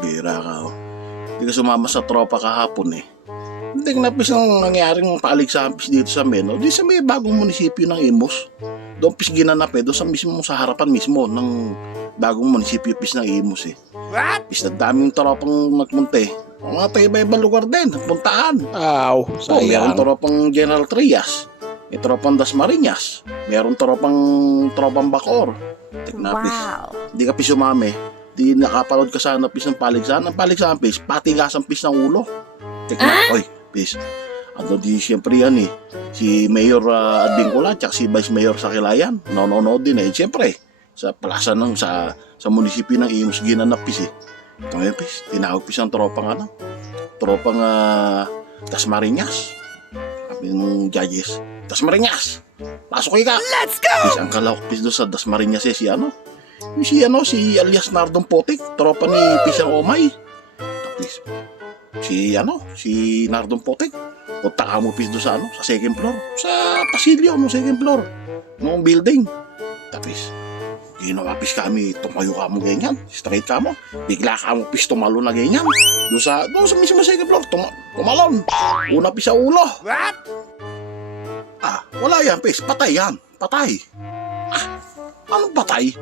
Bira ka, oh. Hindi ka sumama sa tropa kahapon, eh. Hindi ka napis ang nangyaring paligsampis dito sa Meno. Di sa may bagong munisipyo ng Imos. Doon pis ginanap, eh. Doon sa mismo, sa harapan mismo ng bagong munisipyo pis ng Imos, eh. What? Pis na daming tropang nagpunte. Ang mga tayo iba-ibang lugar din, nagpuntaan. Aw, Oh, meron sayang. tropang General Trias. May tropang Dasmariñas. Meron tropang tropang Bacor. Tignan, pis. Wow. Di ka pis sumami. Di nakapanood ka sana pis ng paligsahan. Ang paligsahan pis, patigasan pis ng ulo. Tignan, oy, pis. Ano di siyempre yan eh. Si Mayor uh, Advincula at si Vice Mayor Sakilayan. Nanonood din eh. Siyempre, sa plaza ng sa sa munisipyo ng Imus ginanap pis eh. Ito ngayon pis, tinawag pis ang tropang ano. Tropang uh, Tasmariñas. Sabi ng judges, Tasmariñas! Pasok kayo ka! Let's go! Pis ang kalawak pis doon sa Dasmariñas eh, si ano? Yung si ano, si alias Nardong Potik, tropa ni Pisang Omay. Tapos, si ano, si Nardong Potik. Punta ka mo pis doon sa ano, sa second floor. Sa pasilyo, no second floor. Noong building. Tapos, ginawa pis kami, tumayo ka mo ganyan, straight ka mo. Bigla ka mo pis tumalo na ganyan. Doon sa, doon sa mismo second floor, tuma, tumalon. Una pis sa ulo. What? Ah, wala yan, pis. Patay yan. Patay. Ah, anong patay?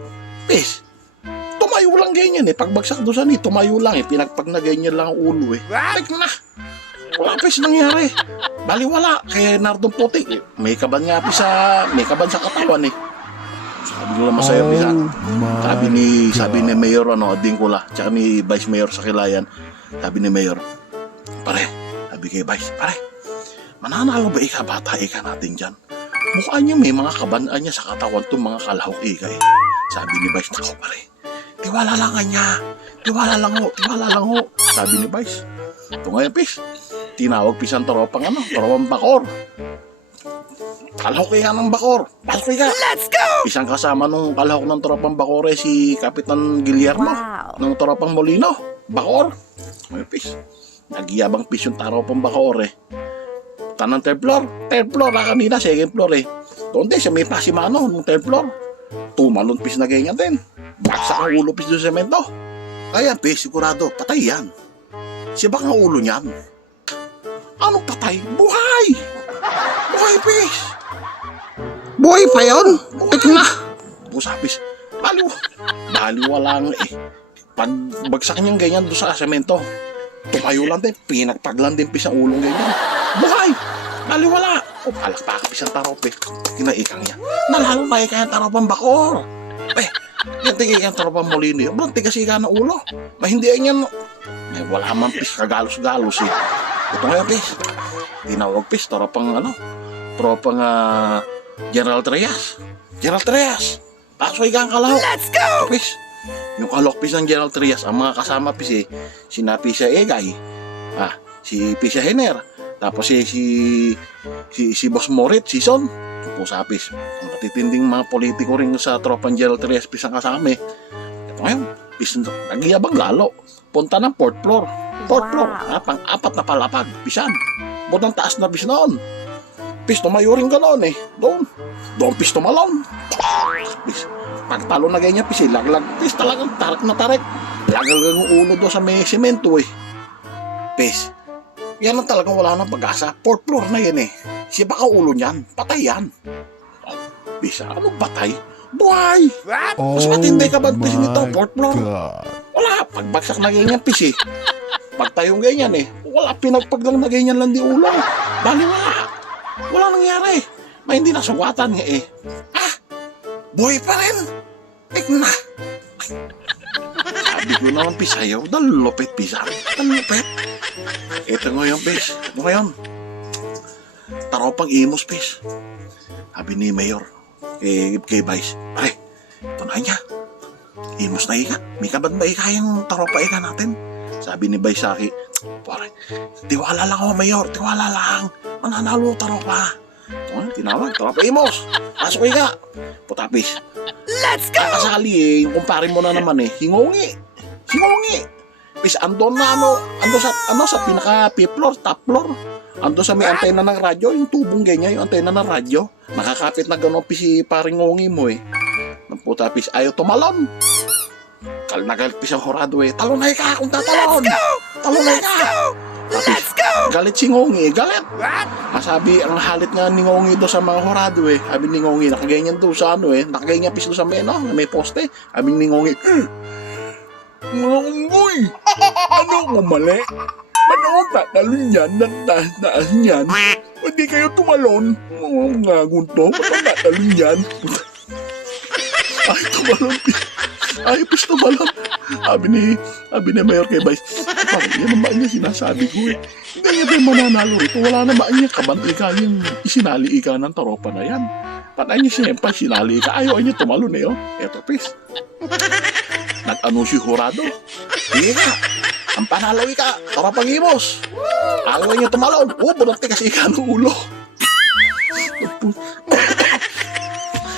Pis. Tumayo lang ganyan eh. Pagbagsak doon sa ni, tumayo lang eh. Pinagpag na ganyan lang ang ulo eh. What? Tek na. Wala pis nangyari. Bali wala. Kay Nardong Puti. eh, May kaban nga pis sa, may kaban sa katawan eh. Sabi nila masaya pis ah. Sabi ni, sabi ni Mayor ano, Dingkula, tsaka ni Vice Mayor sa Kilayan, sabi ni Mayor, pare, sabi kay Vice, pare, mananalo ba ika bata ika natin dyan? Mukha niya may mga kabanaan niya sa katawan itong mga kalahok ika eh. Sabi ni Vice, nako pare, tiwala lang ka niya, tiwala lang ho, tiwala lang ho. Sabi ni Vice, ito ngayon pis, tinawag pis ang tropang ano, tropang bakor. Kalahok ika ng bakor, pasok ika. Let's go! Isang kasama nung kalahok ng tropang Bacore si Kapitan Guillermo Wow. ng tropang Molino. Bacor. May pis. Nagyabang pis yung tropang Bacore. Tanang third floor. Third floor na kanina, second floor eh. Doon din siya may pasimano nung third floor. Tumalon pis na ganyan din. Baksak ang ulo pis doon sa semento. Kaya pis, sigurado, patay yan. Siya ba ang ulo niyan? Anong patay? Buhay! Buhay pis! Buhay pa yun? Tek na. Busabis. Baliw. Baliwala nga eh. Pag bagsak niyang ganyan doon sa semento, tumayo lang din, pinagpag lang din pisang ulong ganyan. Buhay! Baliwala! O palakpak pisang tarop eh. Kinaikang niya. Nalalo na ikay ang tarop ang bakor. Eh, yan tigay ang tarop ang molino. Yung blang tigas ika ng ulo. Mahindihan yan. May wala man pis, kagalos-galos eh. Ito ngayon pis. Tinawag pis, tarop ang ano, tropang ah, General Trias. General Trias! Pasok ika ang kalahok. Let's go! Pis, yung kalokpis ng General Trias, ang mga kasama pis eh, si Napisa Egay, ah, si Pisa Hener, tapos si, si, si, si Boss Morit, si Son, po sa pis. Ang matitinding mga politiko rin sa tropang General Trias pis ang kasama eh. Ito ngayon, pis, nagyabang lalo. Punta ng fourth floor. Fourth Wow. floor, ah, pang apat na palapag, pisan. Butang taas na pis noon. Pis, tumayo rin ganoon eh. Doon. Doon pis tumalon. Pis, pagtalo na ganyan, pis, eh, laglag. Pis, talagang tarak na tarak. Laglag ang ulo doon sa may semento eh. Pis, yan ang talagang wala nang pag-asa. Fourth floor na yan eh. Siya baka ulo niyan. Patay yan. Oh, Pis, anong patay? Buhay! What? Mas matindi ka ba pis nito? Fourth floor? God. Wala, pagbagsak na ganyan pis eh. Pagtayong ganyan eh. Wala, pinagpag lang na ganyan lang di ulo. Bali wala. Wala nangyari. May hindi nasugatan nga eh. Ah, buhay pa rin. Tek na. Sabi ko naman pis ayaw, dalupit pisa. Dalupit. Ito ngayon pis. Ito ngayon. Taropang imos pis. Sabi ni Mayor, eh, kay Vice, pare, ito na niya. Imos na ika. May kaban ba ika yung taropa ika natin? Sabi ni Baysaki, pare, tiwala lang ako, Mayor. Tiwala lang. Mananalo taropa. Oh, tinawag, taropa Imos. Pasok ika. Putapis. Let's go! Kakasali eh, yung kumpare mo na naman eh. Hingongi. Hingongi. Pis, andon na ano, ando sa, ano, sa pinaka fifth floor, top floor. Ando sa may antena ng radyo, yung tubong ganyan, yung antena ng radyo. Nakakapit na gano'n pis si paring ngongi mo eh. Ng puta pis, ayaw tumalon. Kal nagalit pa siya horado eh. Talonay ka kung tatalon. Talonay ka. Let's go! Galit si Ngongi, galit. Ah, sabi, ang halit nga ni Ngongi doon sa mga horado eh. Sabi ni Ngongi, nakaganyan doon sa ano eh. Nakaganyan piso sa may, ano, may poste. Sabi ni Ngongi, mga unggoy, ano ko mali? Ba't ako tatalon yan ng taas-taas niyan? Hindi kayo tumalon. Mga mga gunto, ba't ako tatalon yan? Ay, tumalon. Ay, pis tumalon. Sabi ni, sabi ni Mayor kay Vice, parang yan naman niya sinasabi ko eh. Hindi niya tayo mananalo rito. Wala naman niya kabanti ka yung isinali ika ng taropa na yan. Patay niya siya pa sinali ka. Ayaw niya tumalon eh. Oh. Eto, pis. Nag-ano si Horado. Hindi ka. Ang panalo ika. Taropang imos. Ayaw niya tumalon. Oh, bunati kasi ika ng ulo.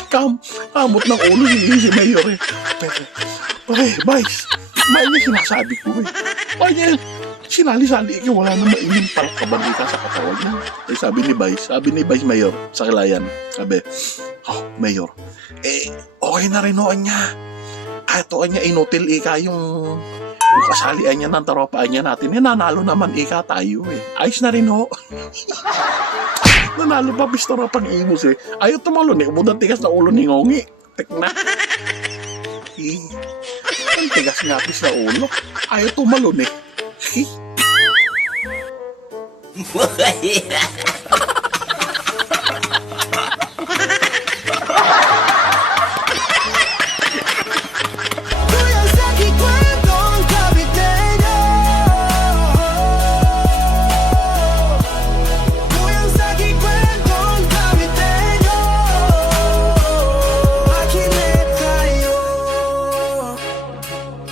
Kam, kamot ng ulo si, si Mayor eh. Pero, okay, Vice, may niya sinasabi ko eh. May niya, sinali-sali ka, wala na maingin palakaban ka sa katawan niya. Eh, sabi ni Vice, sabi ni Vice Mayor sa kilayan, sabi, oh, Mayor, eh, okay na rin noon niya. O niya inutil ika yung yung kasalian niya ng taropaan niya natin, eh, nanalo naman ika tayo eh. Ayos na rin ho. Nanalo pa pistora pang imos eh. Ayaw tumalon eh. Ubod ang tigas na ulo ni Ngongi. Tek na. Eh, ang tigas nga pis na ulo. Ayaw tumalon. Eh,